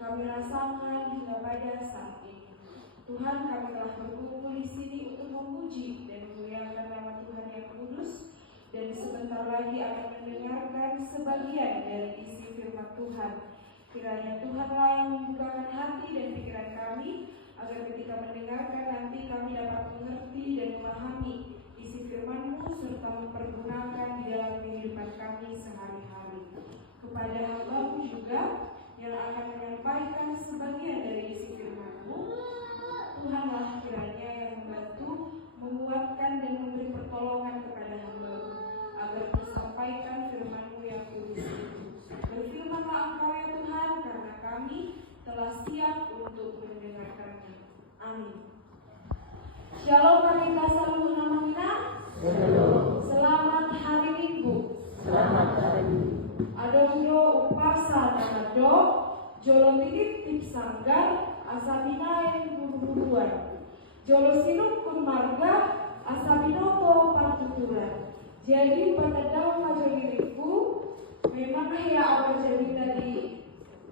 kami rasakan hingga pada saat ini. Tuhan, kami telah berkumpul di sini untuk memuji dan memuliakan nama Tuhan yang kudus, dan sebentar lagi akan mendengarkan sebagian dari isi firman Tuhan. Kiranya Tuhanlah yang membukakan hati dan pikiran kami, agar ketika mendengarkan nanti kami dapat mengerti dan memahami isi firman-Mu serta mempergunakan di dalam kehidupan kami sehari-hari. Kepada hamba-Mu juga yang akan menyampaikan sebagian dari isi firman-Mu, Tuhanlah kiranya yang membantu, menguatkan dan memberi pertolongan kepada hamba-Mu agar tersampaikan firman-Mu yang kudus itu. Berfirmanlah Engkau ya Tuhan, karena kami telah siap untuk mendengarkannya. Amin. Shalom Karita Saluhun Namina. Selamat hari Minggu. Selamat hari Minggu. Adongdo upasa namado, jolo tidip tip sanggar, asabina yang buru-buruan. Jolo sinuk kun marga, asabinoto partuturan. Jadi patadaw majo diriku, memang ya awal jadi tadi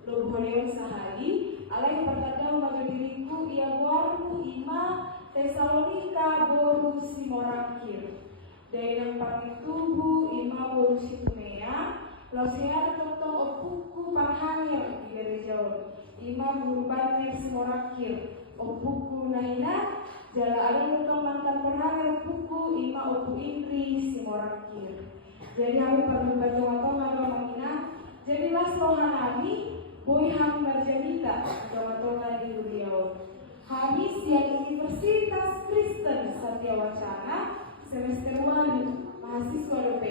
loboleong sehari, alai patadaw majo diriku ia boru ima Tesalonika boru simorangkir. Dainang pangitubu ima boru situmea. Lausnya tetap opuku parhangir di gerejau ima berubahnya semorakir opuku nahina jala ada untuk mantan parhangir opuku ima opu indri semorakir. Jadi kami perlu baca-baca mangina jadilah slohanani boy ham berjanita baca-baca di Riau. Kami siang Universitas Kristen Satya Wacana semester walu mahasiswa DP.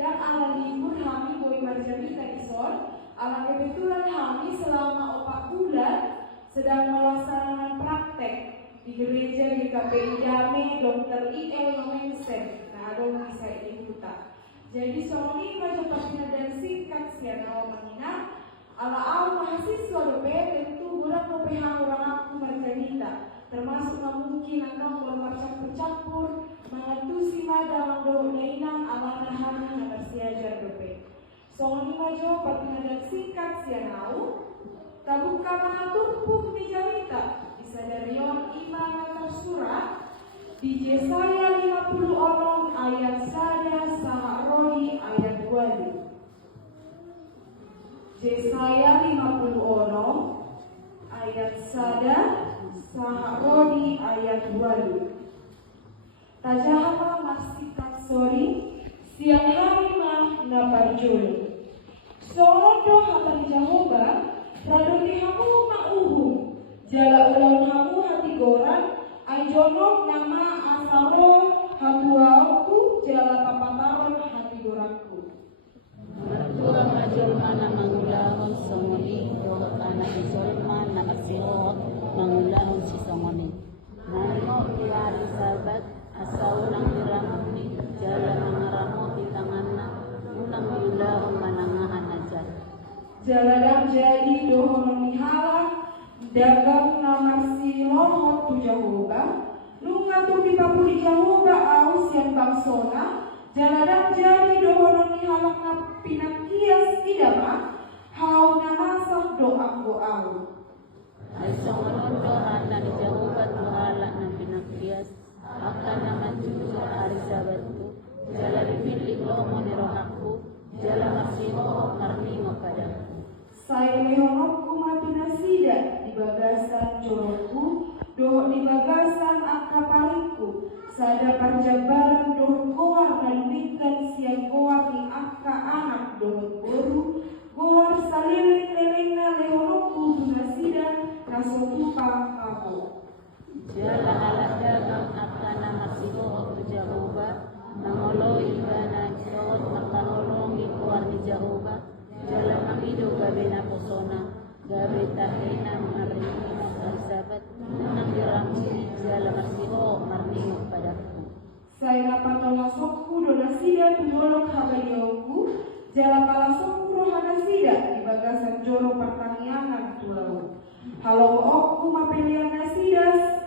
Dan ala libur kami boy marjanita ison, ala kebetulan kami selama 4 bulan sedang melaksanakan praktek di gereja di KPI Jame Dr. I.L. Nomensen. Nah, ada bisa dibuka. Jadi soalnya macam pasina dan singkat siapa menghina ala mahasiswa dope tentu bulan dope orang aku marjanita. Termasuk mungkin anda mulai bercampur mengatusi madang doh dainang ala nahan yang bersiajar dope. Soalnya majo pertanyaan singkat sianau tabuka mengaturpuh di jamita bisa dari yon iman tersurat di Yesaya 50 orang ayat sada saharoni ayat 2. Yesaya 50 orang ayat sada saharoni ayat 2. Tajahama masikat sori siang hari mah naparjul. Solondo hatan Jehovah radoni hamu mauhum jala ulang hamu hati goran ajonok nama asaro habuauku jala papataron hati goranku. Mertua majulma na mangulahon songoni do anak isolma na asihot mangulahon si songoni. Nanimo tiari sabat asal ulang dirahon ni jala mangaramo di tanganna unang yulahon manangahan aja. Jaladang jadi dohon mihala dagang nama si lohot tu Jehovah lunga tu di papuri Jehovah aus yang bangsona. Jaladang jadi dohon mihala na pinakias idama hau namasak doa au. Ay songonon doa na ni Jehovah tuhala na pinakrias akan naman jujur hari sabat tu jala dipilih lomo ni rohaku jala masiho marningo padaku. Saya lehonokku matu nasida di bagasan jorokku doh di bagasan akapaliku sada panjabaran doh goar dan bingkan siang goar di akka anak doh boru goar saliling-lilingna lehonokku nasida nasotupang aku. Jala ala dagang akana masiho tu Jehovah nangoloi bana jawat makanolongi kuar ni Jehovah jala mangido gabe na posona gabe tahina marini sabat nang diramuni jala masiho marningo padaku. Saya patolasokku donasida tunolok habayauku jala palasokku rohanasida di bagasan joro pertanianan tulau. Halo okku mapelian nasidas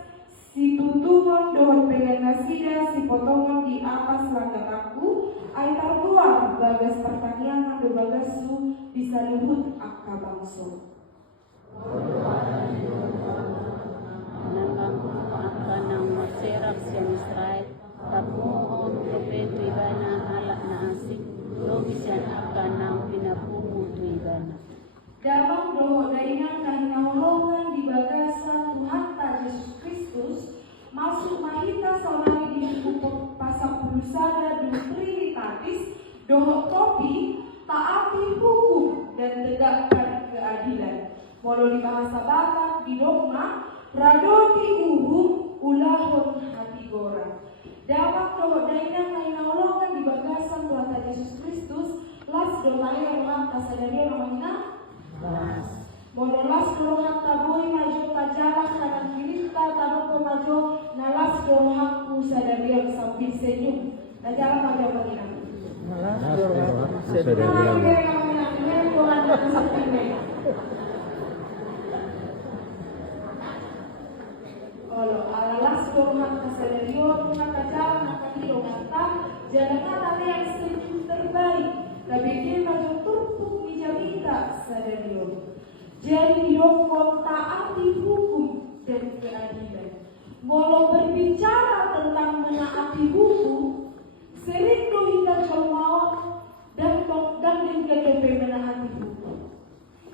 si tutungon dohon pelian nasida si potongan di atas langkataku aitar keluar bagas pertanianan do bagasu bisa luhut akka bangso. Nangkamu akan nang maserak siang Israel, kapuhon propet ibana halak na asik, lobisan akan nang pinapungu tu ibana. Damang doho dainang kahinahulungan di bagasa Tuhan Yesus Kristus masuk mahita saunari di buku pasal pulusada dum Trinitatis doho topi taati hukum dan tegakkan keadilan. Walau di bahasa Batak di dogma radoti uhum ulahon hati gora. Damang doho dainang kahinahulungan di bagasa Tuhan Yesus Kristus las domae yang kasadaria namanya Mololas dorohang taboy majo tajalah kanan kilita tanoko majo nalas dorohangku sadariang samping senyum tajalah majo bagina nalas dorohang kasadarion tajalah nakakilo ngata jangan ada yang senyum terbaik kabikir majo turpuk mijamita sadarion. Jadi didongkong taati hukum dan keadilan. Walau berbicara tentang menaati hukum, sering kita jolmau dan kita menaati hukum.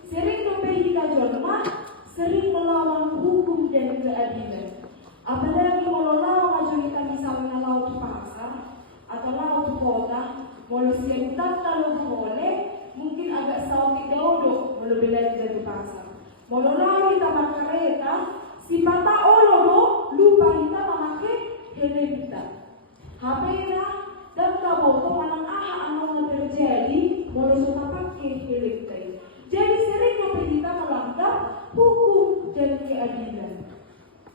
Sering kita jolma, sering melawan hukum dan keadilan. Apalagi kalau lawan kita misalnya laut pasar atau laut kota, walau siap kalau boleh. Mungkin agak sautik daudok walau belajar dari pasar. Walau lalu kita makan kereta, si pata olodo lupa kita memakai helm kita. HP na dan kaboto manang ano na terjadi walau suka pakai helm kita. Jadi sering kita melanggar hukum dan keadilan.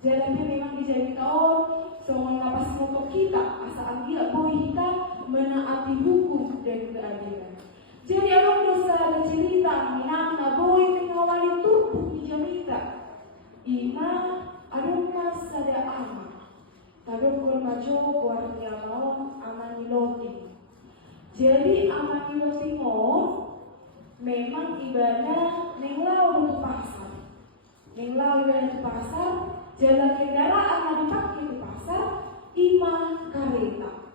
Jalannya memang dijadi tahun semua napas motor kita asal dia boleh kita menaati hukum dan keadilan. Jadi orang dosa ada cerita minang na boy mengawali turpuk di jamita. Ima adong mas ada ama. Tadong kul majo kuartia maon amaniloti. Jadi amaniloti maon memang ibadah nenglau untuk pasar. Nenglau ibadah untuk pasar. Jalan kendaraan yang dipakai di pasar ima kareta.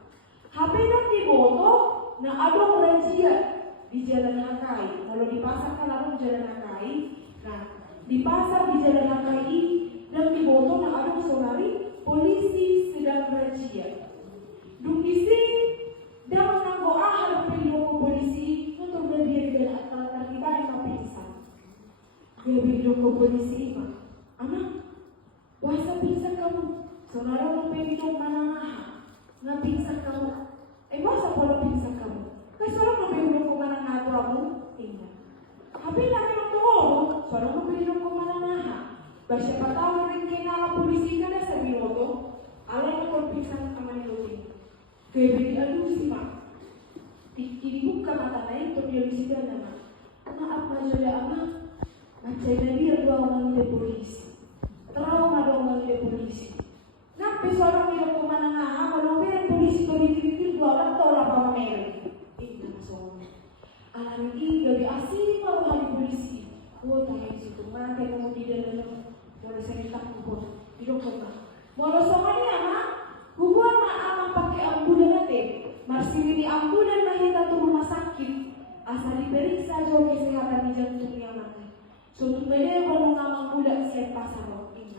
HP nanti boto na adong razia di Jalan Hakai. Kalau di pasar kan ada Jalan Hakai. Nah, di pasar di Jalan Hakai dan di botol ada saudari polisi sedang razia. Dung di sini dan menanggo ahal pendukung polisi untuk berbiar dan antara terlibat yang pingsan. Dia pendukung polisi ima. Anak, wasa pingsan kamu. Saudara mau pendukung mana nggak pingsan kamu. Wasa pola pingsan kamu. Kesoalnya lebih kemana ngatuamu ingat. Tapi nak memang tuh, soalnya lebih kemana naha. Siapa tahu mungkin ala polisi kan ada sebinoto, ala yang konfliksan sama ini. Kebiri aduh sih mak. Dibuka mata lain untuk dia bisa nama. Maaf majulah ama, macam dia dua orang di polisi. Trauma dua orang di polisi. Nah, soalnya lebih kemana naha, kalau mereka polisi berdiri dua orang tolak apa mereka. Anak ini gabi asing baru hari polisi. Oh tanya di situ mana kayak mau tidak dalam boleh saya takut di dokter mah. Walau soalnya anak, hubungan anak pakai ambulan nanti. Masih di ambulan mah kita tuh rumah sakit. Asal diperiksa jauh kesehatan di jantungnya mati. Suatu beda kalau ngamang budak siap pasar ini.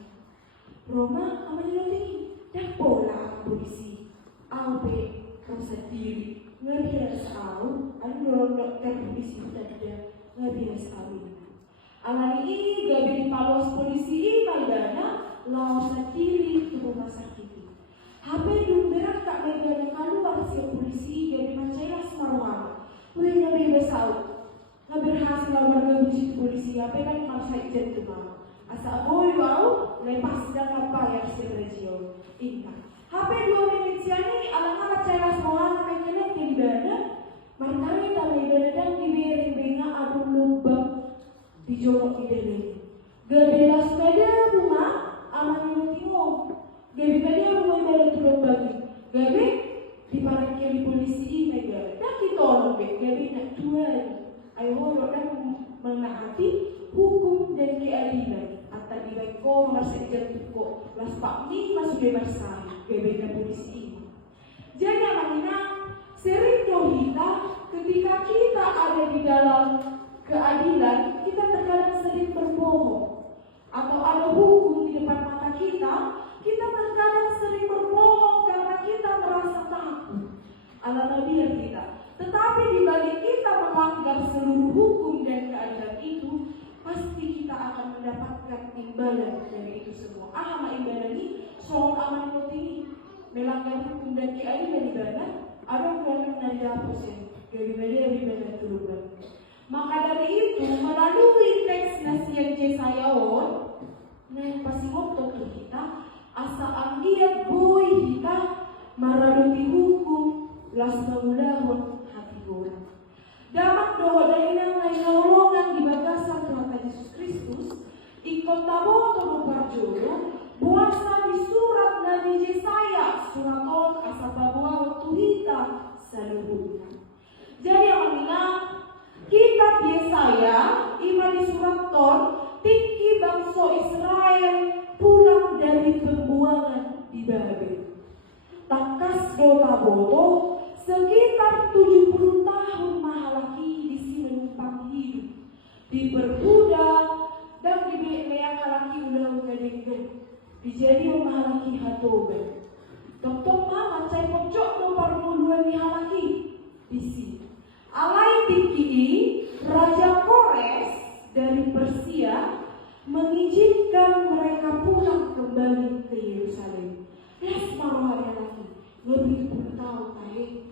Roma apa nih dah pola polisi. Abe kau sendiri. Nggak biasa tahu, ada dokter polisi tidak nggak biasa tahu. Alani ini gabi di palos polisi ini dana lawan sendiri ke rumah sakit. HP dumberak tak megang keluar si polisi gabi macam semarwah. Udah nggak biasa tahu, nggak berhasil lawan gabi polisi. HP kan masa ijen tu mah. Asal boy bau lepas dan apa yang sekerja ingat. HP 2 menit siang ini alang-alang cara semua mereka yang dibana markari tanah ibadah dan diberi benga adung lubang di jorok ibele. Gabelas media rumah aman yang timur. Gabe media rumah ibadah turun bagi. Gabe di parkir di polisi ini gabe. Dan ditolong gabe nak jual. Ayo orang dan menaati hukum dan keadilan atau di baiko masih jatuh las pakni masih bebasah kebeda polisi. Jadi makna sering kita ketika kita ada di dalam keadilan, kita terkadang sering berbohong atau ada hukum di depan mata kita terkadang sering berbohong karena kita merasa takut ala nabiyan kita. Tetapi di balik kita melanggar seluruh hukum dan keadilan itu, pasti kita akan mendapatkan imbalan dari itu semua. Ama imbalan ini soal aman ini melanggar hukum dan keadilan di mana ada yang menjadi persen dari turun. Maka dari itu melalui teks nasihat Yesayawan, nah pasti waktu kita asa anggiat boy kita maraduti hukum las mengulahun hati boy. Dapat doa dari naulongan di bagasan Tuhan Yesus Kristus, ikut tabung atau berjodoh, buasa di surat Nabi Yesaya surat on asa babuah tuhita seluruhnya. Jadi amina kita Yesaya iman di surat ton tinggi bangsa Israel pulang dari pembuangan di Babel. Takas dota boto sekitar 70 tahun mahalaki di sini menumpang hidup, diperbudak dan dibelea kalaki ulang gadenggan, dijadi mahalaki hatoben. Tonton mama cai pocok no parmuluan di halaki di sini. Alai tinggi Raja Kores dari Persia mengizinkan mereka pulang kembali ke Yerusalem. Las marwahnya lagi, lebih pun tahu tahe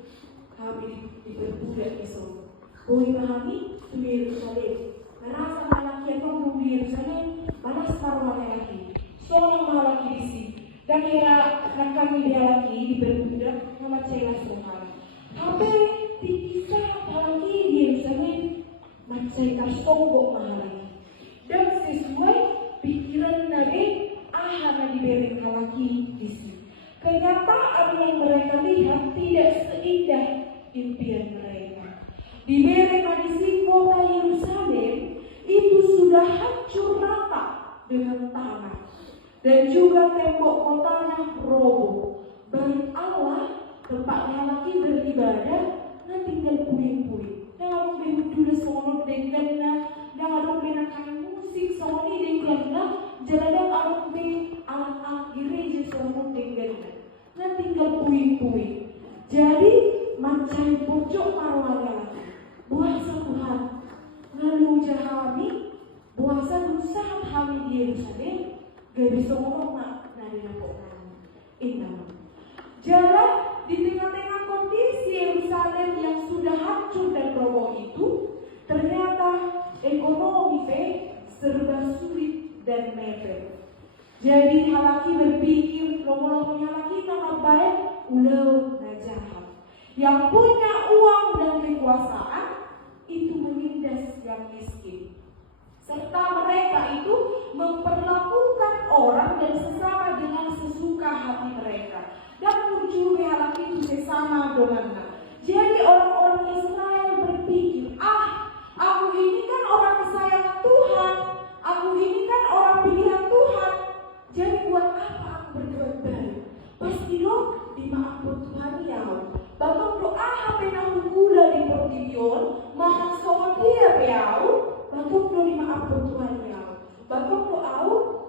kami diperbudak esok. Koi pahami di Yerusalem. Merasa malaki yang di Yerusalem, balas marwahnya lagi. Soalnya malaki di sini. Dan era kami dia lagi diperbudak sama cewek Tuhan. Tapi tikisa apalagi di Yerusalem macam kasongkok malaki. Dan sesuai pikiran Nabi ahana diberi kalaki di sini. Kenyataan yang mereka lihat tidak seindah impian mereka. Diberi di sini kota Yerusalem itu sudah hancur rata dengan tanah dan juga tembok kotanya roboh. Bait Allah tempat laki beribadah nah tinggal puing-puing. Nah aku dulu sono dengan dan ada menakan musik sono ini dengan jalan ada alat-alat gereja sono dengan nah tinggal puing-puing. Jadi macam pojok marwahnya lagi. Buasa Tuhan lalu jahami buasa berusaha kami di Yerusalem gak bisa ngomong mak nari napok indah. Jalan di tengah-tengah kondisi Yerusalem yang sudah hancur dan roboh itu, ternyata ekonomi serba sulit dan mepet. Jadi halaki berpikir lomba-lombanya lagi nama baik ulau najahat. Yang punya uang dan kekuasaan itu menindas yang miskin. Serta mereka itu memperlakukan orang dan sesama dengan sesuka hati mereka. Dan muncul halaki itu sesama dongannya. Jadi orang-orang Israel berpikir, aku ini kan orang kesayangan Tuhan, aku ini kan orang pilihan Tuhan. Jadi buat apa aku berbuat baik? Pasti lo dimaafkan Tuhan ya. Bahkan doa pena gula di portion, makan sama dia peau, bahkan lo dimaafkan Tuhan ya. Bahkan doa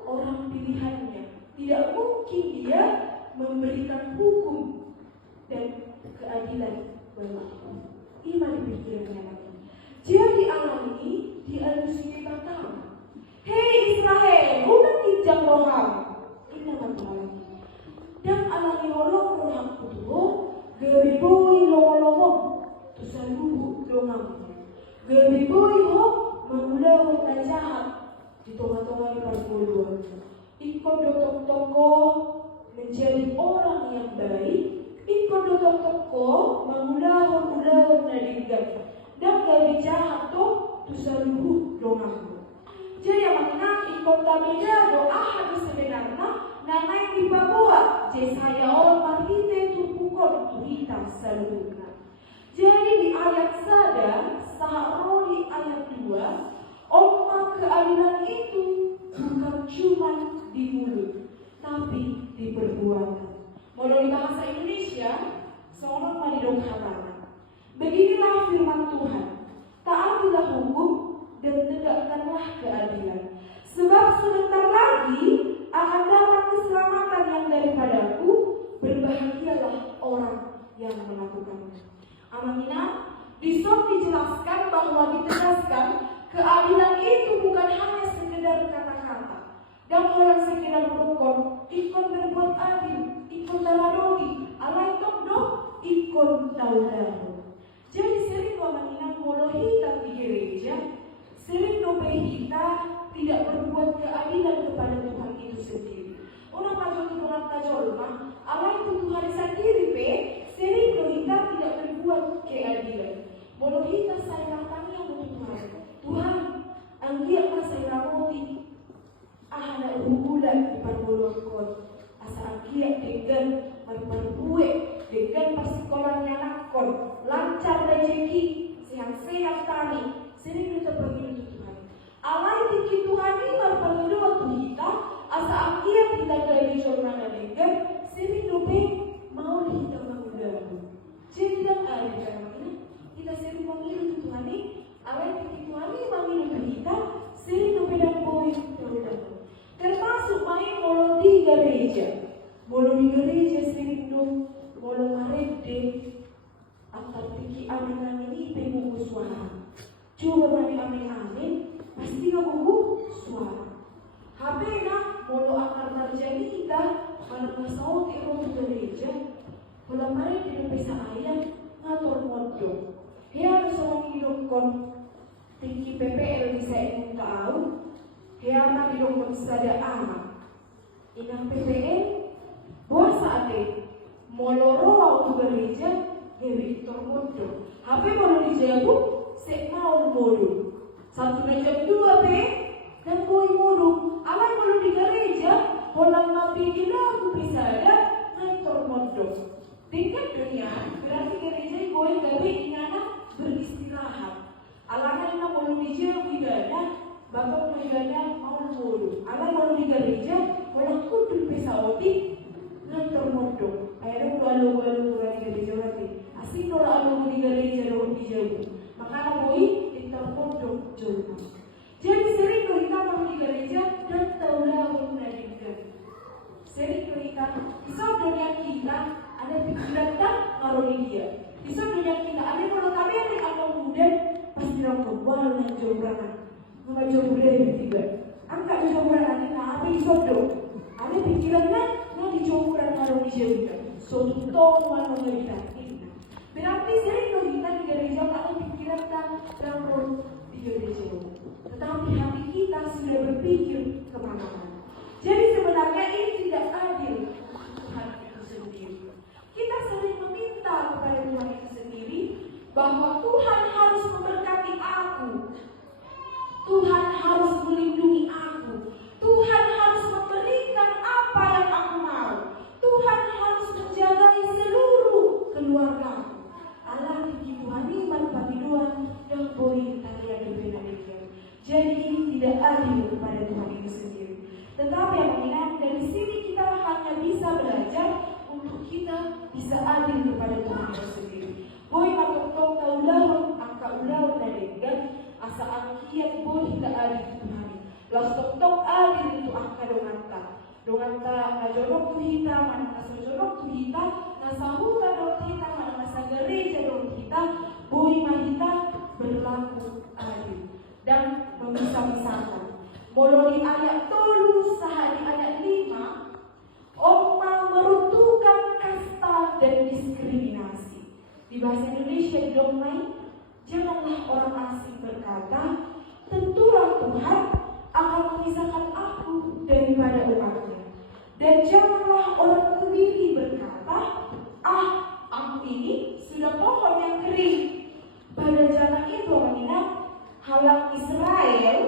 orang pilihannya. Tidak mungkin dia memberikan hukum dan keadilan berlaku. Iman dipikirnya lagi. Jadi Allah ini dialusi pertama. Hei Israel, udah kijang roham. Ini nama lagi. Dan Allah nyolong roham itu, geriboi lomong-lomong, tusalubu lomang. Geriboi hok mengulau najahat di tengah-tengah di perguluan. Ikut toko menjadi orang yang baik, ikut toko mengulau nadigan. Dan gak jahat tuh tusalubu lomang. Jadi makna ikut beda doa habis sebenarnya nanai di Papua Yesaya orang marhite turpukon tuhita seluruhnya. Jadi di ayat 1 saharo di ayat 2 omma keadilan itu tahun. Jadi sering mengingat molo kita di gereja, sering dope kita tidak berbuat keadilan kepada Tuhan itu sendiri. Orang macam itu orang tajolma, Allah itu Tuhan sendiri sering kita tidak berbuat keadilan. Molo kita saya kami yang Tuhan, Tuhan, anggiat saya ramoti, ada bulan di parbolongkon, asa anggiat dengan berbuat dengan persekolahnya nakon, lancar rezeki, sehat-sehat kami, sering kita panggil Tuhan. Allah itu Tuhan ini berpanggil waktu kita, asa anggiat kita dari jornal dengan, sering dope mau kita mengundang. Jadi tidak ada karena kita sering panggil Tuhan ini, Allah itu Tuhan ini panggil kita, sering dope dan boy terudang. Termasuk main molo di gereja. Molo di gereja sering do molo marede atau pikir amin ini pengu suara. Coba bagi amin pasti ngaku suara. Habe na molo akar terjadi kita mana pasau ke di gereja. Molo marede do pesa ayam ngatur modo. Hea seorang hidup kon tinggi PPL bisa ingin tahu. Hea ma hidup sada anak. Inang PPL puasa ade moloro waktu gereja geri tormodo. HP mau dijabu sek mau bodo. Satu jam 2 dan boy bodo. Alai mau di gereja holang nabi gila bisa ada naik tormodo. Tingkat dunia berarti gereja boy gabi ingana beristirahat. Alai mau dijabu ibadah bapak ibadah mau bodo. Alai mau di gereja holang kudu pesawati nanti mondo, akhirnya balu di gereja lagi. Asing orang di gereja dong di jauh. Makanya boy intermondo jauh. Jadi sering kita mau di gereja dan tahulah menadikan. Sering kita, di dunia kita ada pikiran tak ngaruh dia. Di dunia kita ada kalau kami yang akan muda pasti orang kebal dan jauh beranak. Nggak jauh berani juga. Angkat jauh beranak kita apa isodo. Ada pikirannya dicoba naruh di jauh. So itu mau ngelihat. Berarti sering kita di gereja ada pikiran kan naruh di gereja. Tetapi hati kita sudah berpikir kemana-mana. Jadi sebenarnya ini tidak adil Tuhan itu sendiri. Kita sering meminta kepada Tuhan itu sendiri bahwa Tuhan harus memberkati aku. Tuhan harus melindungi aku. Tuhan harus memberikan apa yang aku mau. Tuhan harus menjagai seluruh keluarga. Allah di Tuhan ini manfaat yang boleh tarian berbeda-beda. Jadi ini tidak adil kepada Tuhan itu sendiri. Tetapi yang mengingat dari sini kita hanya bisa belajar untuk kita bisa adil kepada Tuhan itu sendiri. Boy matok taulah angka ulau dan asa angkiat boy tidak adil Tuhan. Las tok adil itu angka donganta ngajorok tu hita mana kasojorok tu hita nasahuta dong kita mana masa gereja dong kita boy mahita berlaku adil dan memisah-misahkan. Molo di ayat 3 saha di ayat 5 Oma meruntuhkan kasta dan diskriminasi. Di bahasa Indonesia di lain, janganlah orang asing berkata, tentulah Tuhan akan memisahkan aku daripada umatnya. Dan janganlah orang kebiri berkata, aku ini sudah pohon yang kering. Pada zaman itu mengingat halang Israel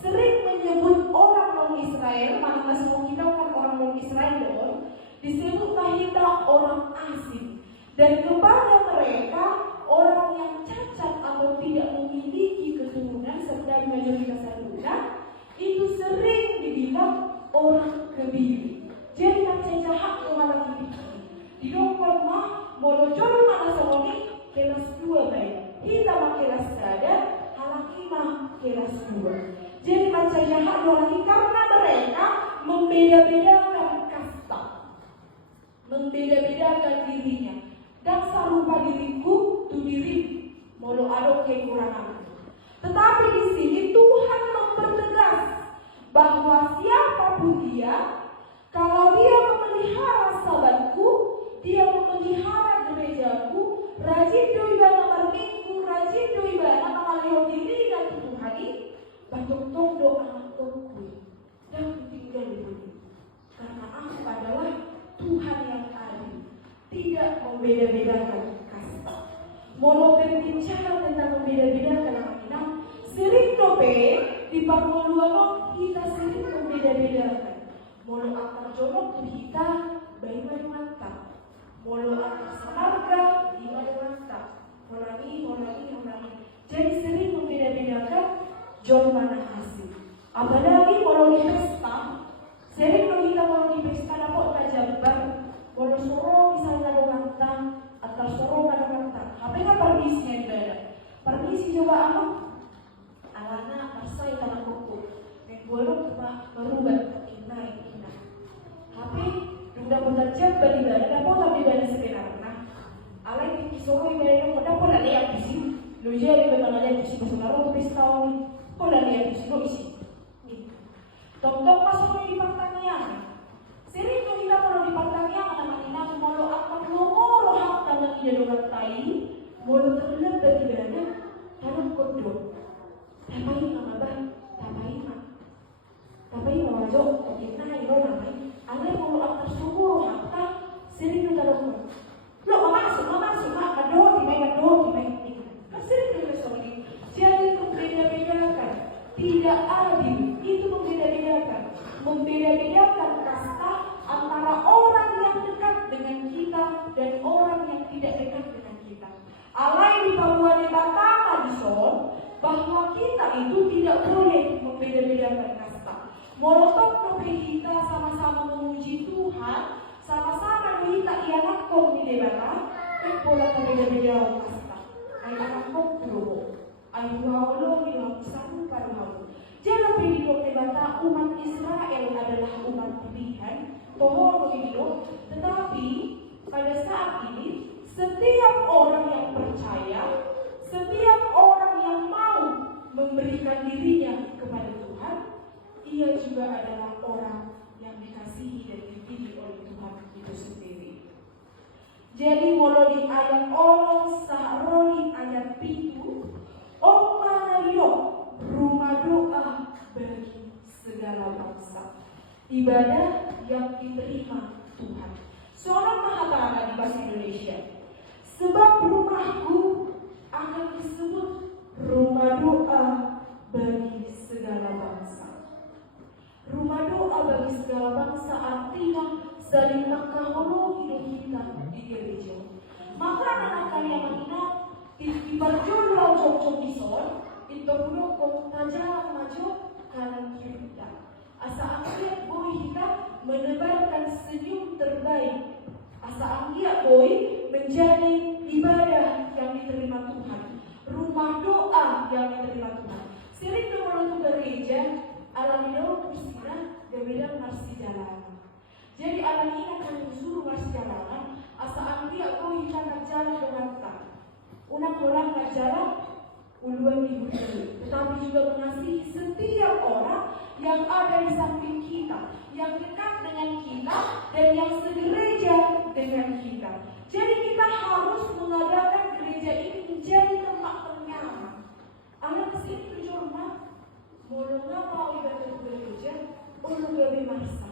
sering menyebut orang non-Israel, mana semua kita kan orang non-Israel dong, disebut kita orang asing. Dan kepada mereka orang yang cacat atau tidak memiliki keturunan serta mayoritas keturunan itu sering dibilang orang kebiri. Jadi macam jahat orang kebiri. Di dokter mah molojol mana soni kelas 2 baik. Kita mah kelas 3, halaki mah kelas 2. Jadi macam jahat orang karena mereka membeda-bedakan kasta, membeda-bedakan dirinya. Dan sarupa diriku tu diri molo ada kekurangan. Tetapi di sini Tuhan mempertegas bahwa siapapun dia membeda-bedakan kasta. Mau berbicara tentang membeda-bedakan anak-anak, sering dope di parmoluano kita sering membeda-bedakan. Mau akar jonok kita bayi mata, mau akar samarga di mata, monani. Jadi sering membeda-bedakan jom mana hasil. Apalagi kalau di pesta, sering kita kalau di pesta dapat tajambar, kalau soro misalnya mata atau soro mata. Apa yang permisinya ibadah? Permisi coba apa? Alana asai tanah kuku. Dan bolong cuma merubah inai. Tapi sudah berjam beribadah, dapat tak ibadah sebenarnya. Alai kisoro ibadah yang dapat ada yang bisi. Lu jadi memang ada bisi bersaudara pesta ini. Kau ada yang bisi lo isi. Tok-tok masuk di pertanian. Sering tuh kita kalau di pertanian anak-anak mau akan nomor hak tanah ida dengan tai, mau terlebih beribadah tanah kodok. Tapai mama jok, kita iro namai. Alai mau akan subuh hakta sering kita lakukan. Lo masuk, kado timai. Kan sering kita soalnya. Jadi membeda-bedakan, tidak adil. Itu membeda-bedakan kasta antara orang yang dekat dengan kita dan orang yang tidak dekat dengan kita. Alai di Papua de Batama di Son, bahwa kita itu tidak boleh membeda-bedakan kasta. Molotov kita sama-sama memuji Tuhan, sama-sama kita ianakom di debata, pola beda-beda kasta. Ay anakom dulu, ay haulo di lapisan paruhalu. Jangan pilih debata umat Israel adalah umat pilihan, tohon begitu. Tetapi pada saat ini setiap orang yang percaya, setiap orang yang mau memberikan dirinya kepada Tuhan, ia juga adalah orang yang dikasihi dan dipilih oleh Tuhan itu sendiri. Jadi mulai di ayat orang sahroni ayat pitu, rumah doa bagi segala bangsa, ibadah yang diterima Tuhan. Seorang mengatakan di bahasa Indonesia, sebab rumahku akan disebut rumah doa bagi segala bangsa. Rumah doa bagi segala bangsa artinya saling mengkahulu hidup kita di gereja. Maka anak kalian mengingat di perjuangan jok-jok di son, itu dulu kau tajam maju kanan kiri kita. Asa anggiat boy kita menebarkan senyum terbaik. Asa anggiat boy menjadi ibadah yang diterima Tuhan, rumah doa yang diterima Tuhan. Sering kalau gereja alami daun kusina gabeda marsi jalanan. Jadi alami akan disuruh marsi jalanan. Asa anggiat boy kita nak jalan dengan tak. Unang orang nak jalan uluan ibu diri, tetapi juga mengasihi setiap orang yang ada di samping kita, yang dekat dengan kita dan yang segereja dengan kita. Jadi kita harus mengadakan gereja ini menjadi tempat ternyaman. Anak kesini tujuh rumah, mau mau ibadah gereja, ulu gawe marsa.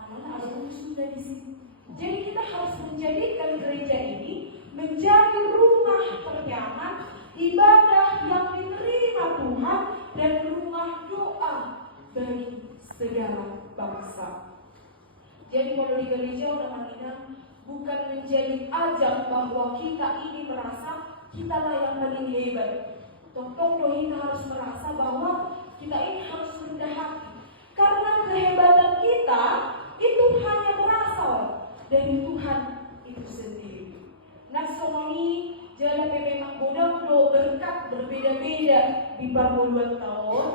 Anak ada sudah di sini. Jadi kita harus menjadikan gereja ini menjadi rumah ternyaman, ibadah yang diterima Tuhan dan rumah doa bagi segala bangsa. Jadi kalau di gereja teman-teman bukan menjadi ajang bahwa kita ini merasa kita lah yang paling hebat. Tok-tok kita harus merasa bahwa kita ini harus rendah hati. Karena kehebatan kita itu hanya berasal dari Tuhan itu sendiri. Naksomoni jalan memang godam lo berkat berbeda-beda di puluhan tahun.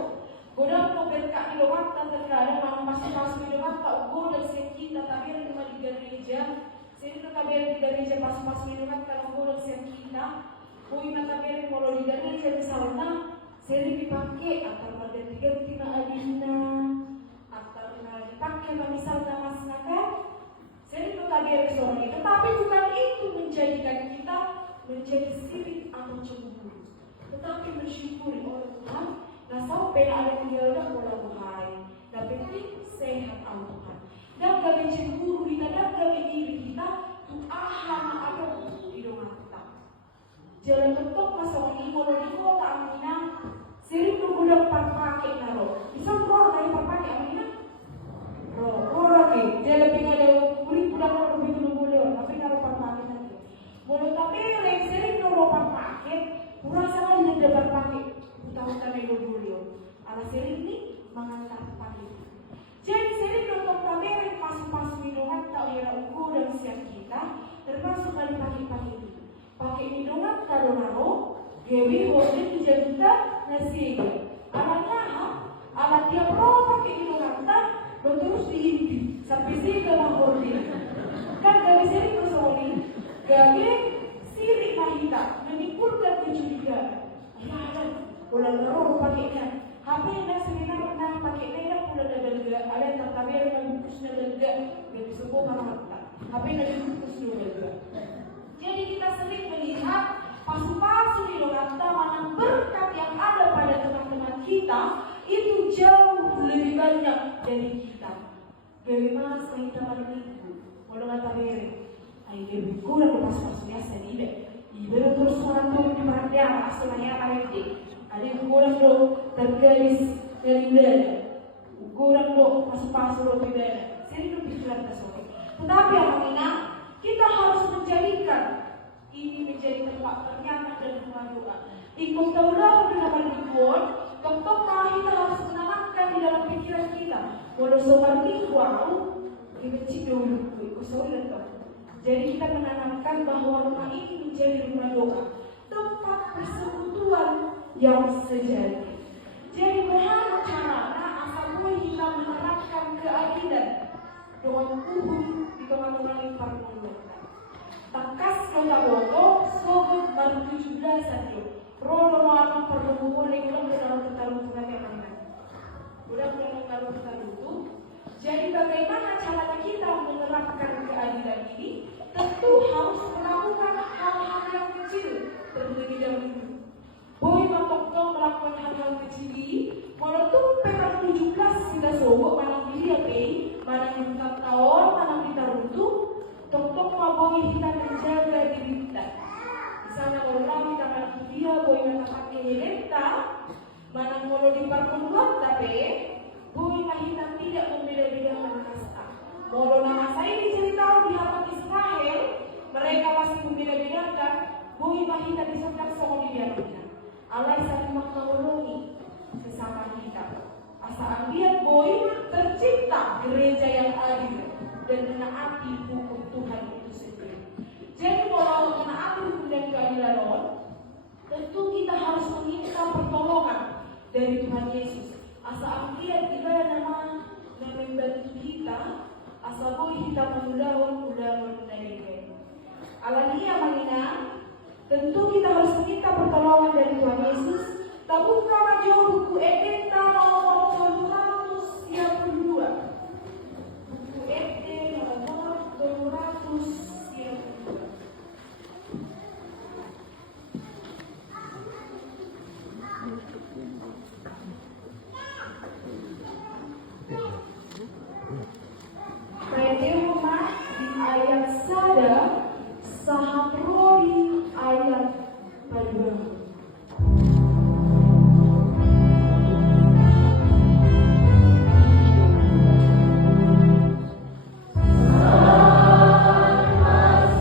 Godam lo berkat di waktu terkadang mau masuk-masuk di waktu godam kita tapi cuma di gereja. Saya itu kabar di gereja masuk-masuk di waktu kalau godam kita. Koi mata beri mau di gereja misalnya sering dipakai atau ganti-ganti na adina atau dipakai misalnya mas nakan. Sering itu kabar seorang itu, tapi bukan itu menjadikan kita menjadi sirik atau cemburu, tetapi mensyukuri oleh Tuhan. Nah sampai ada tinggal dan bola buhay, dan penting sehat Allah Tuhan. Dan kami cemburu kita dan kami diri kita, tuh ahana atau Dia lebih ada kulit pulang kalau lebih dulu boleh, tapi kalau pakai nanti. Mulut tapi yang sering kalau pakai, kurang sama dengan depan pakai. Tahu kami dulu. Ala sering ni mengantar pakai. Jadi sering nonton kamera pas minuman tahu ya ukur dan siap kita, termasuk kali pakai itu. Pakai minuman taruh naro, gawe boleh dijaga nasi. Alanya ala tiap roh pakai minuman tak terus diinti sampai sih ke mahordi. Kan gawe sering personi, gawe sirik mahita menimbulkan kecurigaan. Ayah, pulang naro pakainya. HP na seminar na pakai na pulang na belga. Ada tak kamera na bukus na belga. Jadi semua mata. HP na bukus na belga. Jadi kita sering melihat pasu-pasu di lokanta mana berkat yang ada pada teman-teman kita itu jauh lebih banyak dari kita. Bagaimana selain kita malam minggu? Kalau kata beri, ayo lebih kurang pasu-pasunya sedih. Ibu terus orang tuh di mana dia asalnya apa itu? Ada ukuran lo tergaris dari dada, ukuran lo pasu-pasu lo beda. Sering berpikiran tersebut. Tetapi apabila kita harus menjadikan ini menjadi tempat ternyaman dan rumah doa. Ikut taulah dengan berdibuan, ketok kita harus menanamkan di dalam pikiran kita. Walau seperti wow, dibenci dulu, ikut sulit. Jadi kita menanamkan bahwa rumah ini menjadi rumah doa, tempat persekutuan yang sejati. Jadi bagaimana caranya asal kita menerapkan keadilan dengan di teman-teman permulutan. Takas kota Bogor, sobat baru 17 saja. Rodo mana perlu boleh kalau dalam pertarungan yang mana. Udah kalau pertarungan. Jadi bagaimana cara kita menerapkan keadilan ini? Tentu harus melakukan hal-hal yang kecil terlebih dahulu. Boy Matokto melakukan hal-hal kecil ini, walaupun perak 17 kita sobok mana dia pay, mana kita tahun, mana kita runtuh, tok-tok maboy kita menjaga diri kita. Misalnya kalau kita mana dia boy pakai helenta, mana kalau di perkumpulan tapi boy kita tidak membeda-bedakan kasta. Kalau nama saya diceritakan di halaman Israel, mereka masih membeda-bedakan boy kita disebut sama dia. Allah saling mengayomi sesama kita. Asal dia boy tercipta gereja yang adil dan menaati hukum Tuhan itu sendiri. Jadi kalau menaati hukum dan keadilan, tentu kita harus meminta pertolongan dari Tuhan Yesus. Asal dia juga nama membantu kita, asal boy kita mengulang dari dia. Alania Marina. Tentu kita harus meminta pertolongan dari Tuhan Yesus. Tapi kalau jauh buku Edenta nomor 232. Buku Edenta nomor 232. Rumah di ayat sada sahabroi ayat kedua. Sai, hai, mai,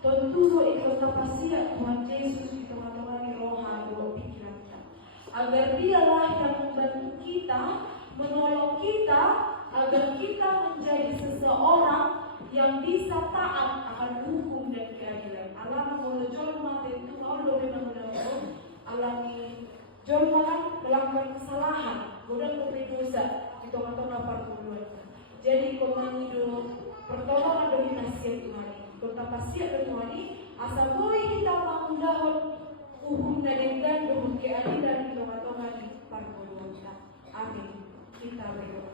Tentu ikut tapasia Tuhan Yesus di tengah-tengah roha dua pikiran kita. Agar dialah yang membantu kita, menolong kita, agar kita menjadi seseorang yang bisa taat akan hukum dan keadilan. Alam kalau jolma tentu kalau memang alami jolma melakukan kesalahan, kemudian berdosa di tengah-tengah pergumulan. Jadi kau hidup pertolongan dari nasihat Tuhan. Kota pasir Tuhan asa boleh kita mengundang uhum dan dengan keadilan di tengah-tengah di pergumulan kita. Amin. Kita berdoa.